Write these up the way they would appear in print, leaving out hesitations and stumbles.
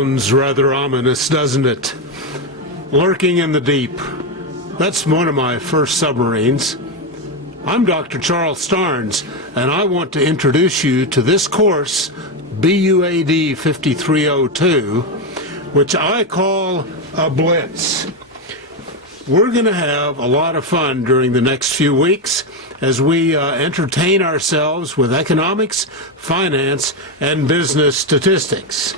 Sounds rather ominous, doesn't it? Lurking in the deep. That's one of my first submarines. I'm Dr. Charles Starnes, and I want to introduce you to this course, BUAD 5302, which I call a blitz. We're going to have a lot of fun during the next few weeks as we entertain ourselves with economics, finance, and business statistics.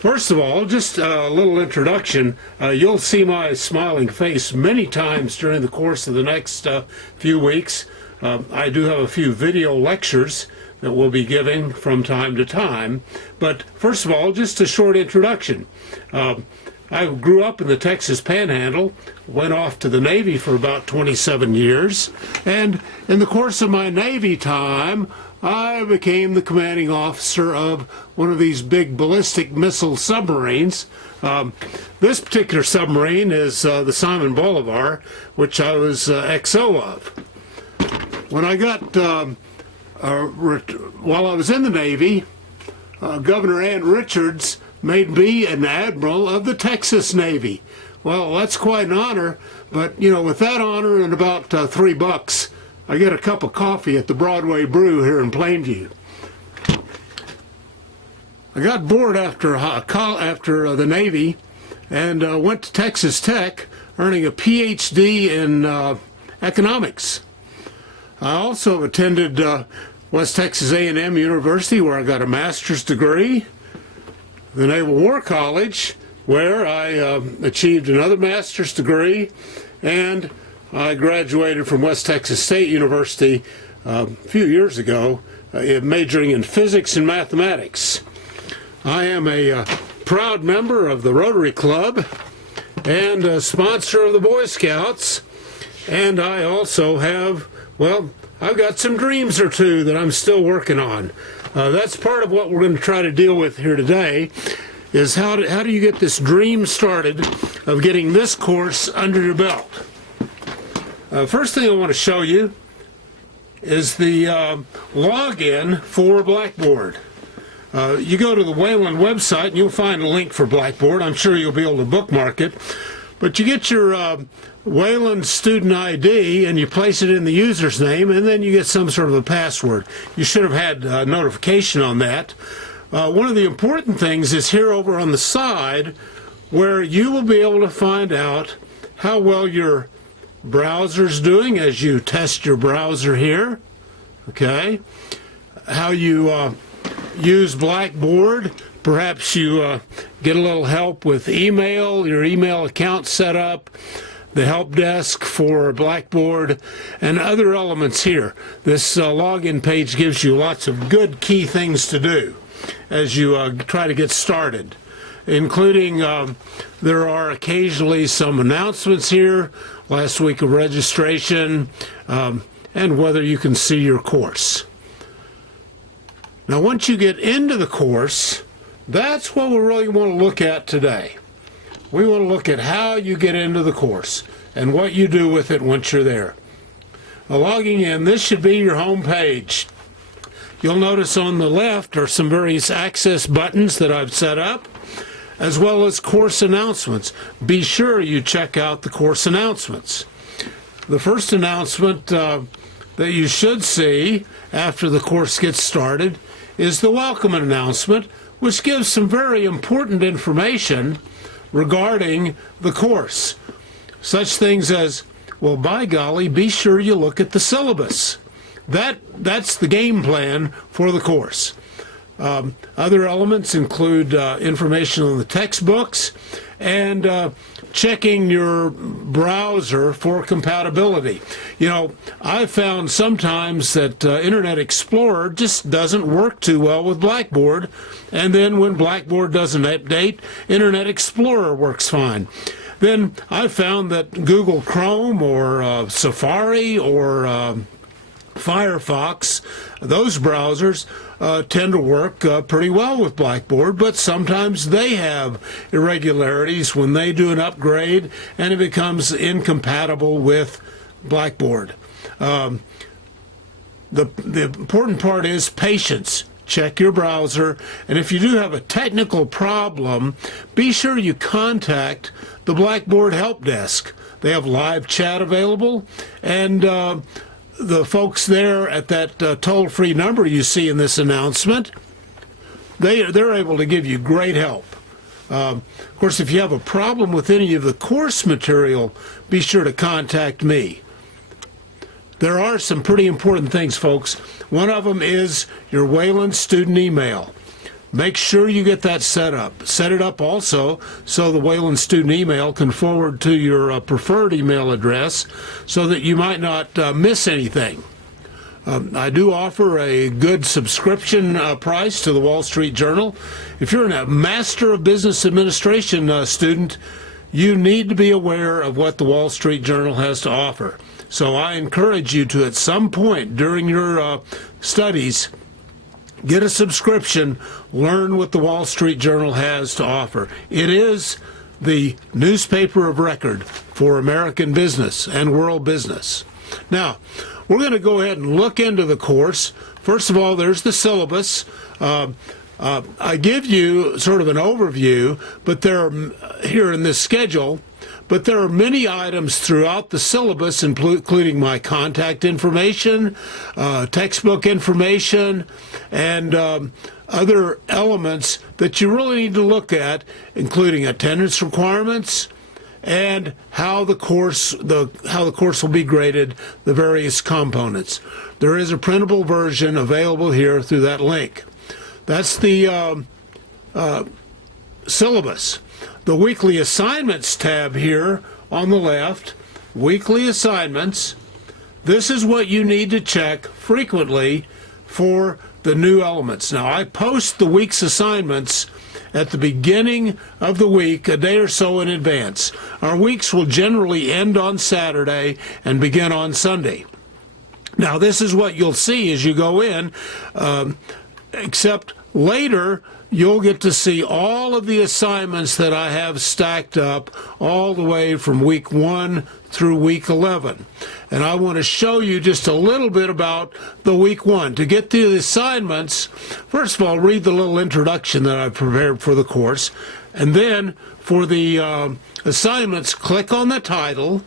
First of all, just a little introduction. You'll see my smiling face many times during the course of the next few weeks. I do have a few video lectures that we'll be giving from time to time. But first of all, just a short introduction. I grew up in the Texas Panhandle, went off to the Navy for about 27 years, and in the course of my Navy time, I became the commanding officer of one of these big ballistic missile submarines. This particular submarine is the Simon Bolivar, which I was XO of. When I got, while I was in the Navy, Governor Ann Richards made me an admiral of the Texas Navy. Well, that's quite an honor, but, you know, with that honor and about $3, I get a cup of coffee at the Broadway Brew here in Plainview. I got bored after the Navy and went to Texas Tech, earning a PhD in economics. I also attended West Texas A&M University, where I got a master's degree, the Naval War College, where I achieved another master's degree, and I graduated from West Texas State University a few years ago, majoring in physics and mathematics. I am a proud member of the Rotary Club and a sponsor of the Boy Scouts, and I also have, well, I've got some dreams or two that I'm still working on. That's part of what we're going to try to deal with here today, is how do you get this dream started of getting this course under your belt. First thing I want to show you is the login for Blackboard. You go to the Wayland website and you'll find a link for Blackboard. I'm sure you'll be able to bookmark it. But you get your Wayland student ID and you place it in the user's name, and then you get some sort of a password. You should have had notification on that. One of the important things is here over on the side, where you will be able to find out how well your browser's doing as you test your browser here. Okay, how you use Blackboard. Perhaps you get a little help with email, your email account set up, the help desk for Blackboard, and other elements here. This login page gives you lots of good key things to do as you try to get started, including there are occasionally some announcements here, last week of registration, and whether you can see your course. Now, once you get into the course, that's what we really want to look at today. We want to look at how you get into the course and what you do with it once you're there. Now, logging in, this should be your home page. You'll notice on the left are some various access buttons that I've set up, as well as course announcements. Be sure you check out the course announcements. The first announcement that you should see after the course gets started is the welcome announcement, which gives some very important information regarding the course. Such things as, well, by golly, be sure you look at the syllabus. That's the game plan for the course. Other elements include information on the textbooks and checking your browser for compatibility. You know, I've found sometimes that Internet Explorer just doesn't work too well with Blackboard, and then when Blackboard doesn't update, Internet Explorer works fine. Then I've found that Google Chrome or Safari or Firefox, those browsers tend to work pretty well with Blackboard, but sometimes they have irregularities when they do an upgrade and it becomes incompatible with Blackboard. The important part is patience. check your browser, and if you do have a technical problem, be sure you contact the Blackboard help desk. They have live chat available, and the folks there at that toll-free number you see in this announcement, they're able to give you great help. Of course, if you have a problem with any of the course material, be sure to contact me. There are some pretty important things, folks. One of them is your Wayland student email. Make sure you get that set up. Set it up also so the Wayland student email can forward to your preferred email address so that you might not miss anything. I do offer a good subscription price to the Wall Street Journal. If you're a Master of Business Administration student, you need to be aware of what the Wall Street Journal has to offer. So I encourage you to, at some point during your studies, get a subscription, learn what the Wall Street Journal has to offer. It is the newspaper of record for American business and world business. Now, we're going to go ahead and look into the course. First of all, there's the syllabus. I give you sort of an overview, but there are, here in this schedule, but there are many items throughout the syllabus, including my contact information, textbook information, and other elements that you really need to look at, including attendance requirements and how the course will be graded, the various components. There is a printable version available here through that link. That's the syllabus. The weekly assignments tab here on the left, weekly assignments. This is what you need to check frequently for the new elements. Now, I post the week's assignments at the beginning of the week, a day or so in advance. Our weeks will generally end on Saturday and begin on Sunday. Now, this is what you'll see as you go in, except later you'll get to see all of the assignments that I have stacked up all the way from week 1 through week 11. And I want to show you just a little bit about the week 1. To get to the assignments, first of all, read the little introduction that I've prepared for the course. And then for the assignments, click on the title,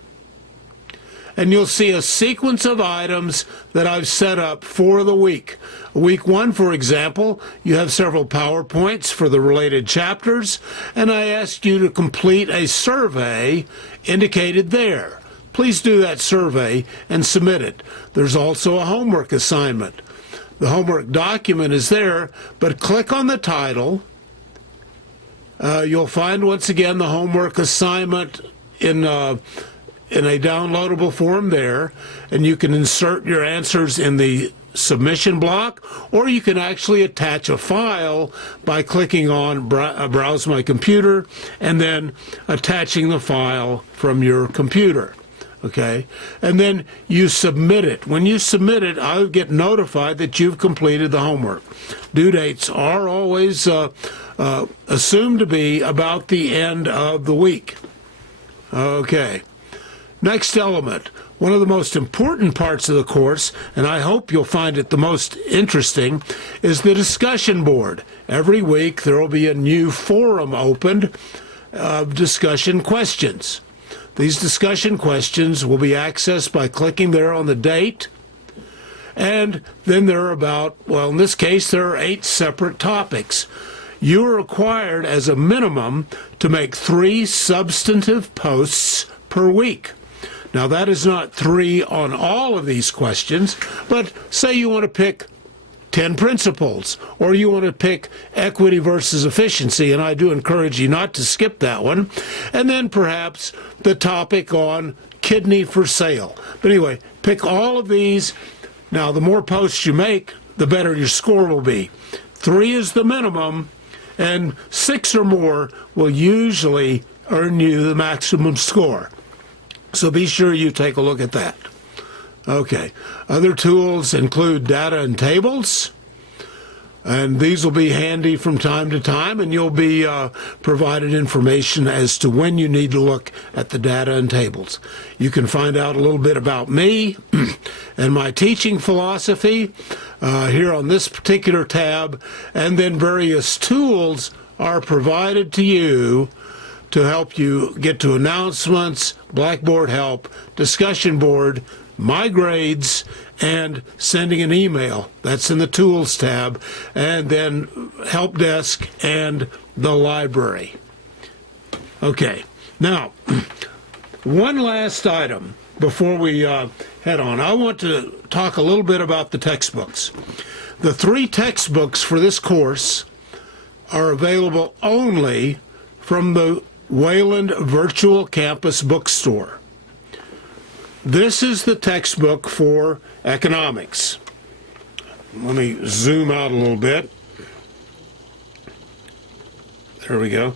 and you'll see a sequence of items that I've set up for the week. Week 1, for example, you have several PowerPoints for the related chapters, and I asked you to complete a survey indicated there. Please do that survey and submit it. There's also a homework assignment. The homework document is there, but click on the title. You'll find, once again, the homework assignment in a downloadable form there, and you can insert your answers in the submission block, or you can actually attach a file by clicking on Browse My Computer and then attaching the file from your computer. Okay, and then you submit it. When you submit it, I'll get notified that you've completed the homework. Due dates are always assumed to be about the end of the week. Okay. Next element, one of the most important parts of the course, and I hope you'll find it the most interesting, is the discussion board. Every week there will be a new forum opened of discussion questions. These discussion questions will be accessed by clicking there on the date, and then there are about, well, in this case, there are 8 separate topics. You are required as a minimum to make 3 substantive posts per week. Now, that is not 3 on all of these questions, but say you want to pick 10 principles, or you want to pick equity versus efficiency, and I do encourage you not to skip that one, and then perhaps the topic on kidney for sale. But anyway, pick all of these. Now, the more posts you make, the better your score will be. 3 is the minimum, and 6 or more will usually earn you the maximum score. So be sure you take a look at that. Okay. Other tools include data and tables. And these will be handy from time to time, and you'll be provided information as to when you need to look at the data and tables. You can find out a little bit about me and my teaching philosophy here on this particular tab, and then various tools are provided to you to help you get to announcements, Blackboard help, discussion board, my grades, and sending an email. That's in the Tools tab, and then Help Desk and the library. Okay, now, one last item before we head on. I want to talk a little bit about the textbooks. The 3 textbooks for this course are available only from the Wayland Virtual Campus Bookstore. This is the textbook for economics. Let me zoom out a little bit. There we go.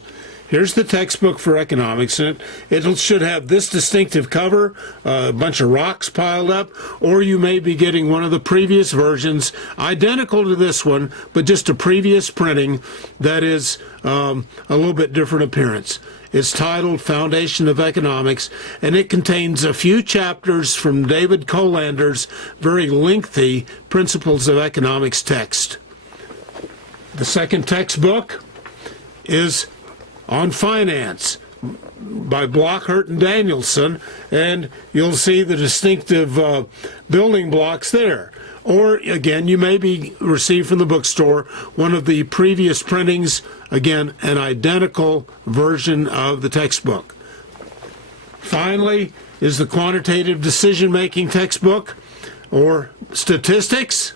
Here's the textbook for economics, and it should have this distinctive cover, a bunch of rocks piled up, or you may be getting one of the previous versions, identical to this one, but just a previous printing that is a little bit different appearance. It's titled Foundation of Economics, and it contains a few chapters from David Colander's very lengthy Principles of Economics text. The second textbook is on finance by Blockhart and Danielson, and you'll see the distinctive building blocks there. Or, again, you may be received from the bookstore one of the previous printings, again, an identical version of the textbook. Finally is the quantitative decision-making textbook, or statistics,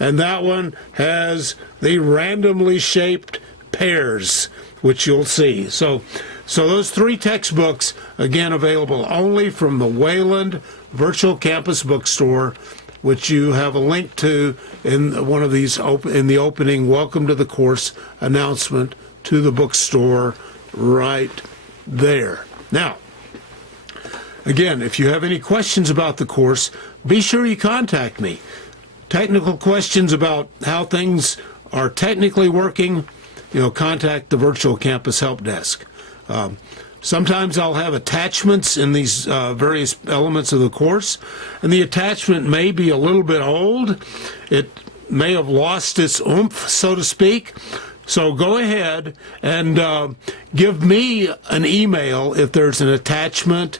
and that one has the randomly shaped pairs, which you'll see. So those 3 textbooks, again, available only from the Wayland Virtual Campus Bookstore, which you have a link to in one of these in the opening welcome to the course announcement to the bookstore right there. Now, again, if you have any questions about the course, be sure you contact me. Technical questions about how things are technically working, contact the Virtual Campus Help Desk. Sometimes I'll have attachments in these various elements of the course, and the attachment may be a little bit old. It may have lost its oomph, so to speak. So go ahead and give me an email if there's an attachment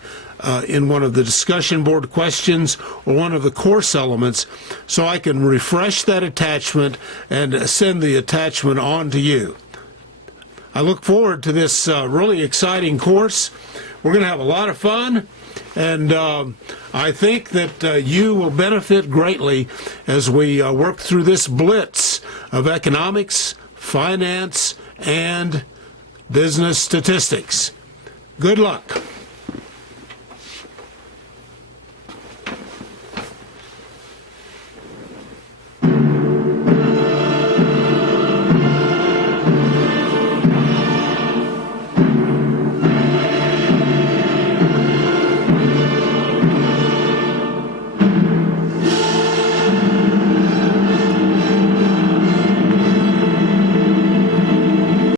in one of the discussion board questions or one of the course elements, so I can refresh that attachment and send the attachment on to you. I look forward to this really exciting course. We're going to have a lot of fun, and I think that you will benefit greatly as we work through this blitz of economics, finance, and business statistics. Good luck.